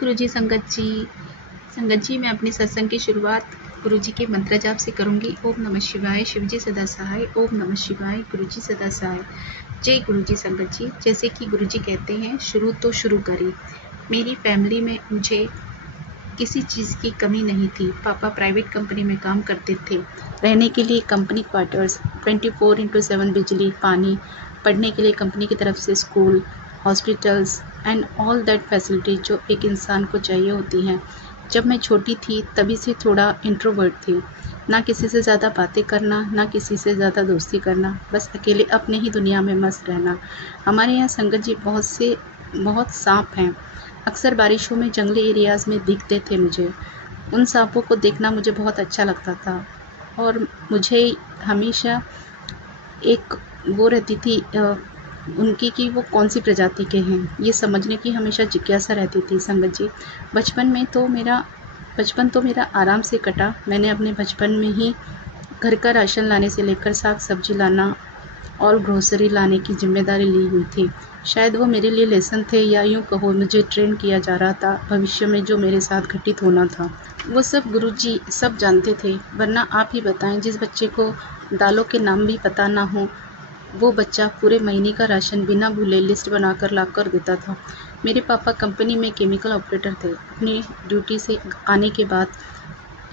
गुरुजी संगत जी मैं अपने सत्संग की शुरुआत गुरुजी के मंत्र जाप से करूंगी। ओम नमः शिवाय, शिवजी सदा सहाय। ओम नमः शिवाय, गुरुजी सदा सहाय। जय गुरुजी संगत जी। जैसे कि गुरुजी कहते हैं, शुरू तो शुरू करी। मेरी फैमिली में मुझे किसी चीज़ की कमी नहीं थी। पापा प्राइवेट कंपनी में काम करते थे। रहने के लिए कंपनी क्वार्टर्स, 24/7 बिजली, पानी, पढ़ने के लिए कंपनी की तरफ से school, hospitals and all that facility जो एक इंसान को चाहिए होती हैं। जब मैं छोटी थी तभी से थोड़ा इंट्रोवर्ट थी। ना किसी से ज़्यादा बातें करना, ना किसी से ज़्यादा दोस्ती करना, बस अकेले अपने ही दुनिया में मस्त रहना। हमारे यहाँ संगत जी बहुत सांप हैं। अक्सर बारिशों में जंगली एरियाज़ में दिखते थे मुझे। उन सांपों को देखना मुझे बहुत अच्छा लगता था और मुझे हमेशा एक वो रहती थी उनकी कि वो कौन सी प्रजाति के हैं, ये समझने की हमेशा जिज्ञासा रहती थी संगत जी। बचपन तो मेरा आराम से कटा। मैंने अपने बचपन में ही घर का राशन लाने से लेकर साग सब्जी लाना और ग्रोसरी लाने की जिम्मेदारी ली हुई थी। शायद वो मेरे लिए लेसन थे या यूँ कहो मुझे ट्रेन किया जा रहा था भविष्य में जो मेरे साथ घटित होना था। वो सब गुरुजी सब जानते थे, वरना आप ही बताएं, जिस बच्चे को दालों के नाम भी पता ना हो वो बच्चा पूरे महीने का राशन बिना भूले लिस्ट बनाकर ला कर देता था। मेरे पापा कंपनी में केमिकल ऑपरेटर थे। अपनी ड्यूटी से आने के बाद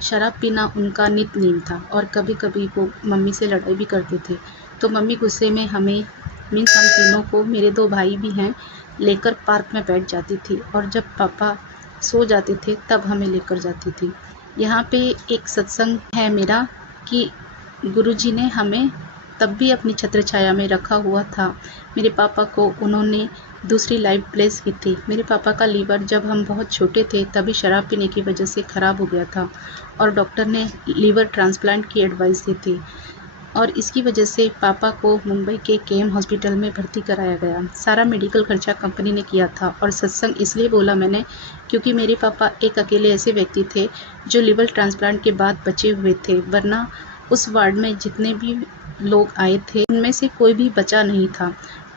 शराब पीना उनका नित्य नेम था और कभी कभी वो मम्मी से लड़ाई भी करते थे। तो मम्मी गुस्से में हम तीनों को, मेरे 2 भाई भी हैं, लेकर पार्क में बैठ जाती थी और जब पापा सो जाते थे तब हमें लेकर जाती थी। यहाँ पे एक सत्संग है मेरा कि गुरुजी ने हमें तब भी अपनी छत्र छाया में रखा हुआ था। मेरे पापा को उन्होंने दूसरी लाइफ प्लेस की थी। मेरे पापा का लीवर जब हम बहुत छोटे थे तभी शराब पीने की वजह से ख़राब हो गया था और डॉक्टर ने लीवर ट्रांसप्लांट की एडवाइस दी थी और इसकी वजह से पापा को मुंबई के केएम हॉस्पिटल में भर्ती कराया गया। सारा मेडिकल खर्चा कंपनी ने किया था और सत्संग इसलिए बोला मैंने क्योंकि मेरे पापा एक अकेले ऐसे व्यक्ति थे जो लीवर ट्रांसप्लांट के बाद बचे हुए थे, वरना उस वार्ड में जितने भी लोग आए थे उनमें से कोई भी बचा नहीं था।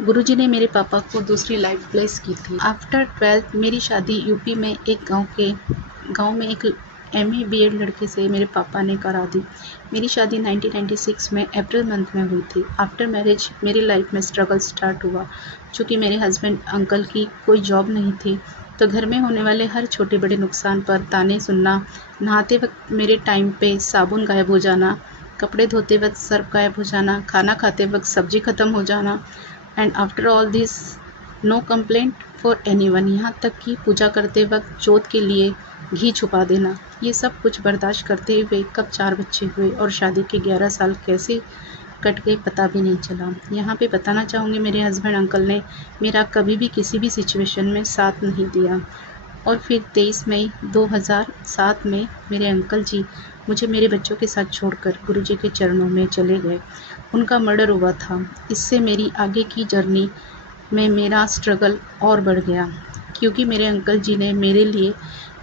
गुरुजी ने मेरे पापा को दूसरी लाइफ प्लेस की थी। आफ्टर 12th मेरी शादी यूपी में एक गांव में एक MA BEd लड़के से मेरे पापा ने करा दी। मेरी शादी 1996 में अप्रैल मंथ में हुई थी। आफ्टर मैरिज मेरी लाइफ में स्ट्रगल स्टार्ट हुआ। चूँकि मेरे हस्बैंड अंकल की कोई जॉब नहीं थी तो घर में होने वाले हर छोटे बड़े नुकसान पर ताने सुनना, नहाते वक्त मेरे टाइम पे साबुन गायब हो जाना, कपड़े धोते वक्त सर्फ गायब हो जाना, खाना खाते वक्त सब्जी ख़त्म हो जाना, and after all this no complaint for anyone. यहाँ तक कि पूजा करते वक्त जोत के लिए घी छुपा देना, ये सब कुछ बर्दाश्त करते हुए कब 4 बच्चे हुए और शादी के 11 साल कैसे कट गए पता भी नहीं चला। यहाँ पे बताना चाहूँगी मेरे हस्बैंड अंकल ने मेरा कभी भी किसी भी सिचुएशन में साथ नहीं दिया। और फिर 23 मई 2007 में मेरे अंकल जी मुझे मेरे बच्चों के साथ छोड़कर गुरुजी के चरणों में चले गए। उनका मर्डर हुआ था। इससे मेरी आगे की जर्नी में मेरा स्ट्रगल और बढ़ गया क्योंकि मेरे अंकल जी ने मेरे लिए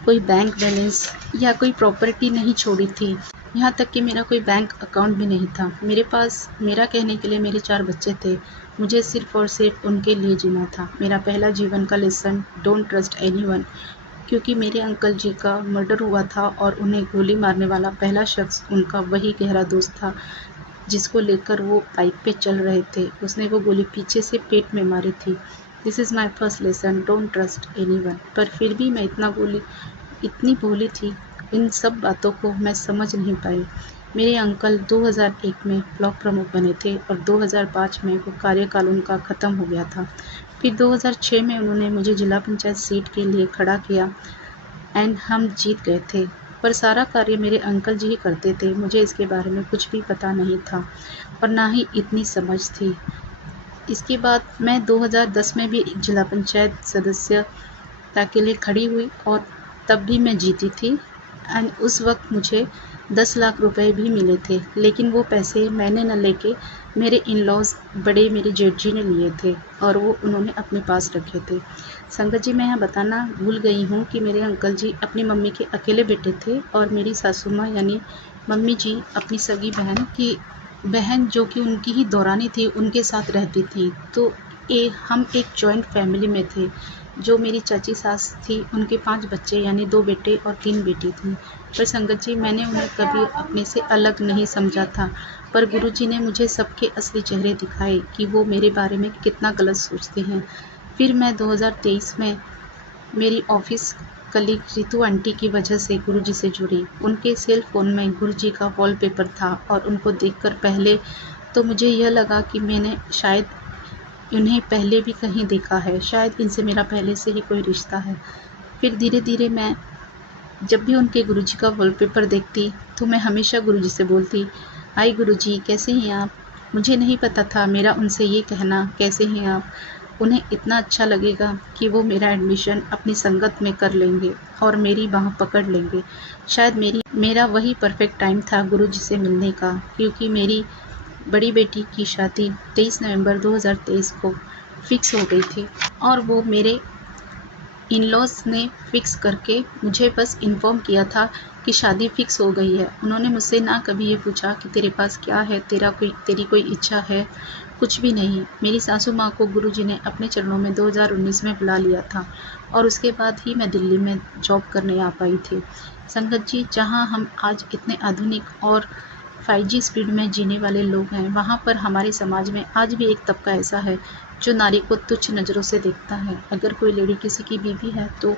कोई बैंक बैलेंस या कोई प्रॉपर्टी नहीं छोड़ी थी। यहाँ तक कि मेरा कोई बैंक अकाउंट भी नहीं था। मेरे पास मेरा कहने के लिए मेरे 4 बच्चे थे। मुझे सिर्फ़ और सिर्फ उनके लिए जीना था। मेरा पहला जीवन का लेसन डोंट ट्रस्ट एनीवन, क्योंकि मेरे अंकल जी का मर्डर हुआ था और उन्हें गोली मारने वाला पहला शख्स उनका वही गहरा दोस्त था जिसको लेकर वो बाइक पे चल रहे थे। उसने वो गोली पीछे से पेट में मारी थी। This is my first lesson, don't trust anyone. पर फिर भी मैं इतनी भोली थी, इन सब बातों को मैं समझ नहीं पाई। मेरे अंकल 2001 में ब्लॉक प्रमुख बने थे और 2005 में वो कार्यकाल उनका ख़त्म हो गया था। फिर 2006 में उन्होंने मुझे जिला पंचायत सीट के लिए खड़ा किया एंड हम जीत गए थे। पर सारा कार्य मेरे अंकल जी ही करते थे। मुझे इसके बारे में कुछ भी पता नहीं था और ना ही इतनी समझ थी। इसके बाद मैं 2010 में भी जिला पंचायत सदस्यता के लिए खड़ी हुई और तब भी मैं जीती थी एंड उस वक्त मुझे 10 लाख रुपए भी मिले थे, लेकिन वो पैसे मैंने न लेके मेरे इन-लॉज़ मेरे जेठ जी ने लिए थे और वो उन्होंने अपने पास रखे थे। संगत जी, मैं यहाँ बताना भूल गई हूँ कि मेरे अंकल जी अपनी मम्मी के अकेले बेटे थे और मेरी सासू माँ यानी मम्मी जी अपनी सगी बहन जो कि उनकी ही दौरानी थी उनके साथ रहती थी। तो हम एक जॉइंट फैमिली में थे। जो मेरी चाची सास थी उनके 5 बच्चे यानी 2 बेटे और 3 बेटी थी। पर संगत जी, मैंने उन्हें कभी अपने से अलग नहीं समझा था, पर गुरुजी ने मुझे सबके असली चेहरे दिखाए कि वो मेरे बारे में कितना गलत सोचते हैं। फिर मैं 2023 में मेरी ऑफिस कलीग रितु आंटी की वजह से गुरुजी से जुड़ी। उनके सेल फ़ोन में गुरुजी का वॉलपेपर था और उनको देखकर पहले तो मुझे यह लगा कि मैंने शायद उन्हें पहले भी कहीं देखा है, शायद इनसे मेरा पहले से ही कोई रिश्ता है। फिर धीरे-धीरे मैं जब भी उनके गुरुजी का वॉलपेपर देखती तो मैं हमेशा गुरुजी से बोलती, हाय गुरुजी, कैसे हैं आप? मुझे नहीं पता था मेरा उनसे ये कहना, कैसे हैं आप, उन्हें इतना अच्छा लगेगा कि वो मेरा एडमिशन अपनी संगत में कर लेंगे और मेरी बाँह पकड़ लेंगे। शायद मेरा वही परफेक्ट टाइम था गुरुजी से मिलने का, क्योंकि मेरी बड़ी बेटी की शादी 23 नवंबर 2023 को फिक्स हो गई थी और वो मेरे इन-लॉज़ ने फिक्स करके मुझे बस इन्फॉर्म किया था कि शादी फिक्स हो गई है। उन्होंने मुझसे ना कभी ये पूछा कि तेरे पास क्या है, तेरी कोई इच्छा है, कुछ भी नहीं। मेरी सासू माँ को गुरुजी ने अपने चरणों में 2019 में बुला लिया था और उसके बाद ही मैं दिल्ली में जॉब करने आ पाई थी। संगत जी, जहाँ हम आज इतने आधुनिक और 5G स्पीड में जीने वाले लोग हैं, वहाँ पर हमारे समाज में आज भी एक तबका ऐसा है जो नारी को तुच्छ नज़रों से देखता है। अगर कोई लेडी किसी की बीवी है तो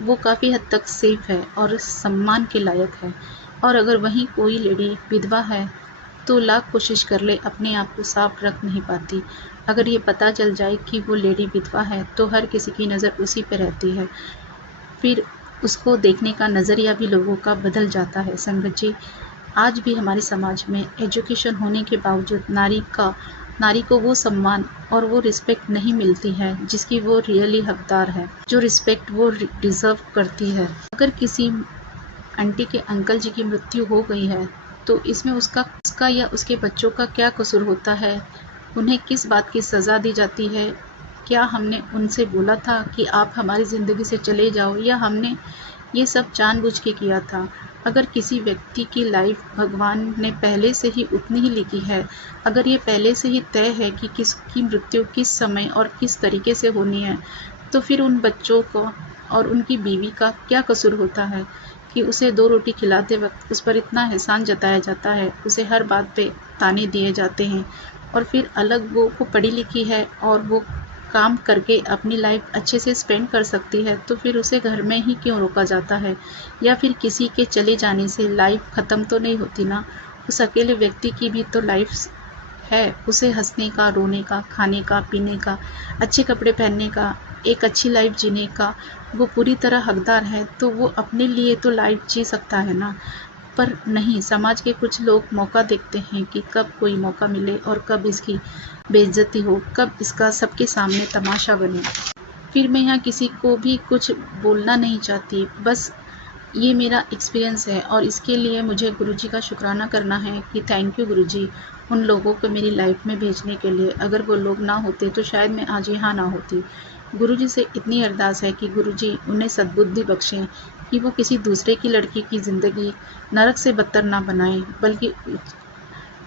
वो काफ़ी हद तक सेफ है और सम्मान के लायक है, और अगर वहीं कोई लेडी विधवा है तो लाख कोशिश कर ले अपने आप को साफ रख नहीं पाती। अगर ये पता चल जाए कि वो लेडी विधवा है तो हर किसी की नज़र उसी पे रहती है, फिर उसको देखने का नज़रिया भी लोगों का बदल जाता है। संगत जी, आज भी हमारे समाज में एजुकेशन होने के बावजूद नारी को वो सम्मान और वो रिस्पेक्ट नहीं मिलती है जिसकी वो रियली हकदार है, जो रिस्पेक्ट वो डिज़र्व करती है। अगर किसी आंटी के अंकल जी की मृत्यु हो गई है तो इसमें उसका या उसके बच्चों का क्या कसूर होता है? उन्हें किस बात की सज़ा दी जाती है? क्या हमने उनसे बोला था कि आप हमारी ज़िंदगी से चले जाओ, या हमने ये सब जानबूझ के किया था? अगर किसी व्यक्ति की लाइफ भगवान ने पहले से ही उतनी ही लिखी है, अगर ये पहले से ही तय है कि किसकी मृत्यु किस समय और किस तरीके से होनी है, तो फिर उन बच्चों को और उनकी बीवी का क्या कसूर होता है कि उसे 2 रोटी खिलाते वक्त उस पर इतना एहसान जताया जाता है, उसे हर बात पे ताने दिए जाते हैं, और फिर अलग वो पढ़ी लिखी है और वो काम करके अपनी लाइफ अच्छे से स्पेंड कर सकती है, तो फिर उसे घर में ही क्यों रोका जाता है? या फिर किसी के चले जाने से लाइफ ख़त्म तो नहीं होती ना? उस अकेले व्यक्ति की भी तो लाइफ है, उसे हंसने का, रोने का, खाने का, पीने का, अच्छे कपड़े पहनने का, एक अच्छी लाइफ जीने का वो पूरी तरह हकदार है, तो वो अपने लिए तो लाइफ जी सकता है ना। पर नहीं, समाज के कुछ लोग मौका देखते हैं कि कब कोई मौका मिले और कब इसकी बेइज्जती हो, कब इसका सबके सामने तमाशा बने। फिर मैं यहाँ किसी को भी कुछ बोलना नहीं चाहती, बस ये मेरा एक्सपीरियंस है और इसके लिए मुझे गुरुजी का शुक्राना करना है कि थैंक यू गुरुजी, उन लोगों को मेरी लाइफ में भेजने के लिए। अगर वो लोग ना होते तो शायद मैं आज यहाँ ना होती। गुरुजी से इतनी अरदास है कि गुरुजी उन्हें सद्बुद्धि बख्शें कि वो किसी दूसरे की लड़की की ज़िंदगी नरक से बदतर ना बनाएं, बल्कि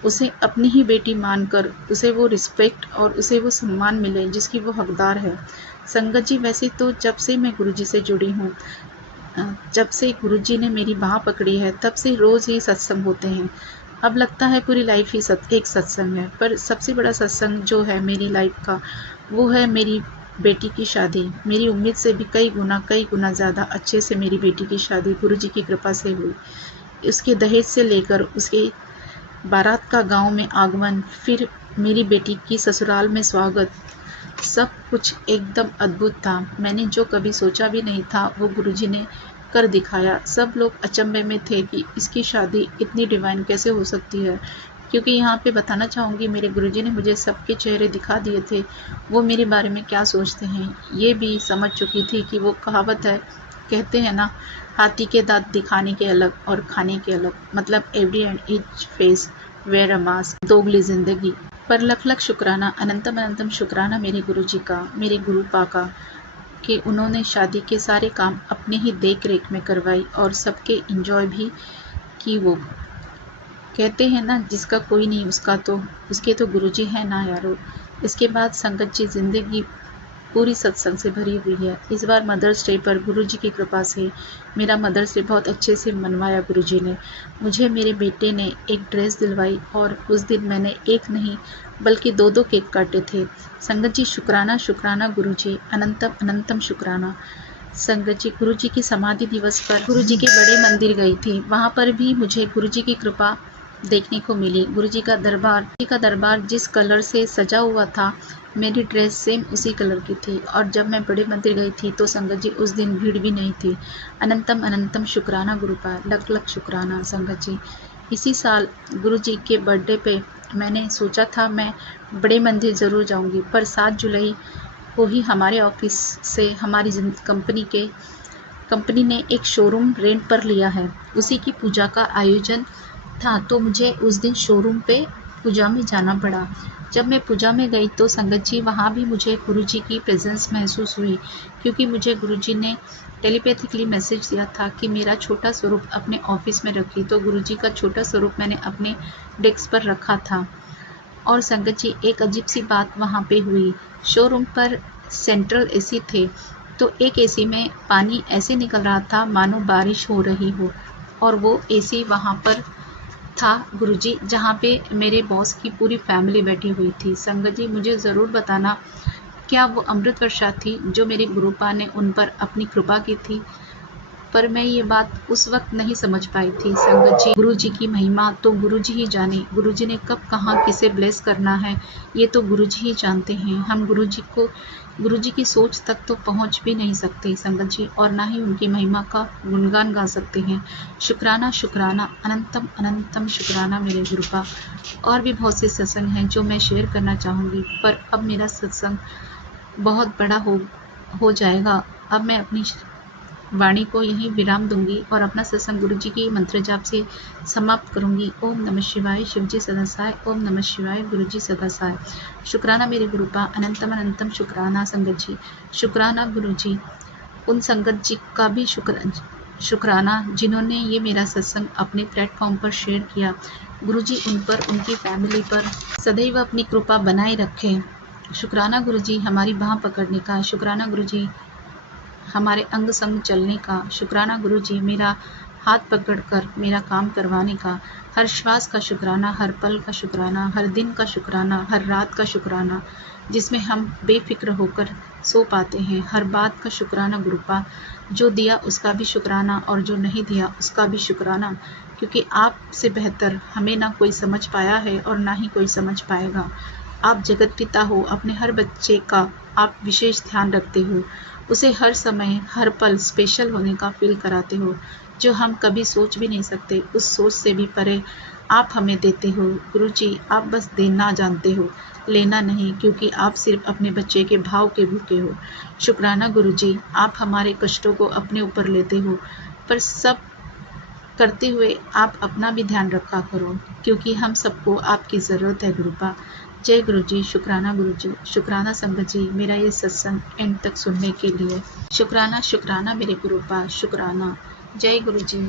उसे अपनी ही बेटी मानकर उसे वो रिस्पेक्ट और उसे वो सम्मान मिले जिसकी वो हकदार है। संगत जी, वैसे तो जब से मैं गुरुजी से जुड़ी हूँ, जब से गुरुजी ने मेरी बाँह पकड़ी है, तब से रोज़ ही सत्संग होते हैं। अब लगता है पूरी लाइफ ही एक सत्संग है, पर सबसे बड़ा सत्संग जो है मेरी लाइफ का, वो है मेरी बेटी की शादी। मेरी उम्मीद से भी कई गुना ज़्यादा अच्छे से मेरी बेटी की शादी गुरुजी की कृपा से हुई। उसके दहेज से लेकर उसके बारात का गाँव में आगमन, फिर मेरी बेटी की ससुराल में स्वागत, सब कुछ एकदम अद्भुत था। मैंने जो कभी सोचा भी नहीं था वो गुरुजी ने कर दिखाया। सब लोग अचंभे में थे कि इसकी शादी इतनी डिवाइन कैसे हो सकती है, क्योंकि यहाँ पे बताना चाहूँगी मेरे गुरुजी ने मुझे सबके चेहरे दिखा दिए थे, वो मेरे बारे में क्या सोचते हैं। ये भी समझ चुकी थी कि वो कहावत है, कहते हैं ना, हाथी के दांत दिखाने के अलग और खाने के अलग, मतलब every and each face wear a mask, दोगली जिंदगी। पर लख लख शुक्राना, अनंतम अनंतम शुक्राना मेरे गुरुजी का, मेरे गुरु पाका, कि उन्होंने शादी के सारे काम अपने ही देख रेख में करवाई और सबके इंजॉय भी की। वो कहते हैं ना, जिसका कोई नहीं उसके तो गुरुजी है ना यारो। इसके बाद संगत जी, ज़िंदगी पूरी सत्संग से भरी हुई है। इस बार मदर्स डे पर गुरुजी की कृपा से मेरा मदर्स डे बहुत अच्छे से मनवाया गुरुजी ने। मुझे मेरे बेटे ने एक ड्रेस दिलवाई और उस दिन मैंने एक नहीं बल्कि दो केक काटे थे। संगत जी शुक्राना शुक्राना गुरुजी, अनंतम अनंतम शुक्राना। संगत जी गुरुजी की समाधि दिवस पर गुरुजी के बड़े मंदिर गई थी। वहाँ पर भी मुझे गुरुजी की कृपा देखने को मिली। गुरुजी का दरबार जिस कलर से सजा हुआ था, मेरी ड्रेस सेम उसी कलर की थी। और जब मैं बड़े मंदिर गई थी तो संगत जी उस दिन भीड़ भी नहीं थी। अनंतम अनंतम शुक्राना गुरुपा, लख लख शुक्राना संगत जी। इसी साल गुरुजी के बर्थडे पे मैंने सोचा था मैं बड़े मंदिर ज़रूर जाऊंगी, पर 7 जुलाई को ही हमारे ऑफिस से हमारी कंपनी ने एक शोरूम रेंट पर लिया है। उसी की पूजा का आयोजन था, तो मुझे उस दिन शोरूम पे पूजा में जाना पड़ा। जब मैं पूजा में गई तो संगत जी वहाँ भी मुझे गुरुजी की प्रेजेंस महसूस हुई, क्योंकि मुझे गुरुजी ने टेलीपैथिकली मैसेज दिया था कि मेरा छोटा स्वरूप अपने ऑफिस में रखी। तो गुरुजी का छोटा स्वरूप मैंने अपने डेस्क पर रखा था। और संगत जी एक अजीब सी बात वहाँ पे हुई। शोरूम पर सेंट्रल एसी थे, तो एक एसी में पानी ऐसे निकल रहा था मानो बारिश हो रही हो, और वो एसी वहाँ पर था गुरुजी, जहाँ पे मेरे बॉस की पूरी फैमिली बैठी हुई थी। संगत जी मुझे ज़रूर बताना, क्या वो अमृत वर्षा थी जो मेरे गुरुपा ने उन पर अपनी कृपा की थी? पर मैं ये बात उस वक्त नहीं समझ पाई थी। संगत जी गुरुजी की महिमा तो गुरुजी ही जाने। गुरुजी ने कब कहाँ किसे ब्लेस करना है ये तो गुरुजी ही जानते हैं। हम गुरुजी की सोच तक तो पहुँच भी नहीं सकते संगत जी, और ना ही उनकी महिमा का गुणगान गा सकते हैं। शुक्राना शुक्राना, अनंतम अनंतम शुक्राना मेरे गुरुपा। और भी बहुत से सत्संग हैं जो मैं शेयर करना चाहूँगी, पर अब मेरा सत्संग बहुत बड़ा हो जाएगा। अब मैं अपनी वाणी को यहीं विराम दूंगी और अपना सत्संग गुरुजी की मंत्र जाप से समाप्त करूंगी। ओम नमः शिवाय, शिवजी सदा सहाय। ओम नमः शिवाय, गुरुजी सदा सहाय। शुक्राना मेरे गुरुपा, अनंतम अनंतम शुक्राना संगत जी। शुक्राना गुरुजी, उन संगत जी का भी शुक्राना जिन्होंने ये मेरा सत्संग अपने प्लेटफॉर्म पर शेयर किया। गुरुजी उन पर, उनकी फैमिली पर सदैव अपनी कृपा बनाए रखें। शुक्राना गुरुजी हमारी बाह पकड़ने का। शुक्राना गुरुजी हमारे अंग संग चलने का। शुक्राना गुरुजी मेरा हाथ पकड़कर मेरा काम करवाने का। हर श्वास का शुक्राना, हर पल का शुक्राना, हर दिन का शुक्राना, हर रात का शुक्राना जिसमें हम बेफिक्र होकर सो पाते हैं। हर बात का शुक्राना गुरुपा। जो दिया उसका भी शुक्राना और जो नहीं दिया उसका भी शुक्राना, क्योंकि आपसे बेहतर हमें ना कोई समझ पाया है और ना ही कोई समझ पाएगा। आप जगत पिता हो, अपने हर बच्चे का आप विशेष ध्यान रखते हो, उसे हर समय हर पल स्पेशल होने का फील कराते हो, जो हम कभी सोच भी नहीं सकते। उस सोच से भी परे आप हमें देते हो। गुरुजी आप बस देना जानते हो, लेना नहीं, क्योंकि आप सिर्फ अपने बच्चे के भाव के भूखे हो। शुक्राना गुरुजी, आप हमारे कष्टों को अपने ऊपर लेते हो, पर सब करते हुए आप अपना भी ध्यान रखा करो, क्योंकि हम सबको आपकी ज़रूरत है गुरुपा। जय गुरुजी। शुक्राना गुरुजी। शुक्राना संगत जी मेरा ये सत्संग एंड तक सुनने के लिए। शुक्राना शुक्राना मेरे गुरुपा। शुक्राना। जय गुरुजी।